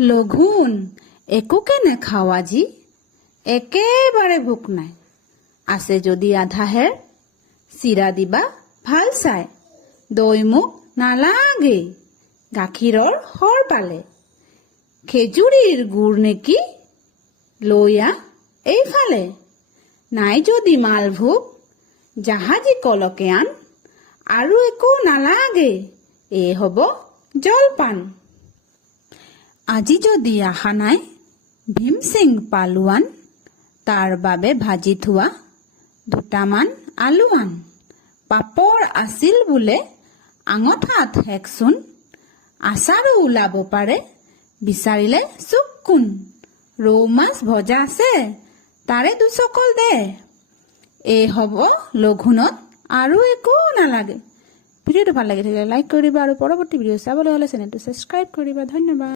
লঘুণ একোকে নেখাও আজি, একেবাৰে ভোক নাই। আছে যদি আধাহেৰ, চিৰা দিবা ভাল চাই। দৈ মোক নালাগেই, গাখীৰৰ সৰ পালে। খেজুৰীৰ গুৰ নেকি, লৈ আহ এইফালে। নাই যদি মালভোগ, জাহাজী কলকে আন। আৰু একো নালাগে, এই হ'ব জলপান। আজি যদি আশা নাই ভীমসিং পালোৱান, তাৰ বাবে ভাজি থোৱা দুটামান আলুৱান। পাপৰ আছিল বোলে আঙঠাত হেকচোন, আচাৰো ওলাব পাৰে বিচাৰিলে চুক-কোন। ৰৌ মাছ ভজা আছে তাৰে দুচকল দে। এই হ'ব লঘুণত আৰু একো নালাগে। ভিডিঅ'টো ভাল লাগি থাকিলে লাইক কৰিবা আৰু পৰৱৰ্তী ভিডিঅ' চাবলৈ হ'লে চেনেলটো ছাবস্ক্ৰাইব কৰিবা। ধন্যবাদ।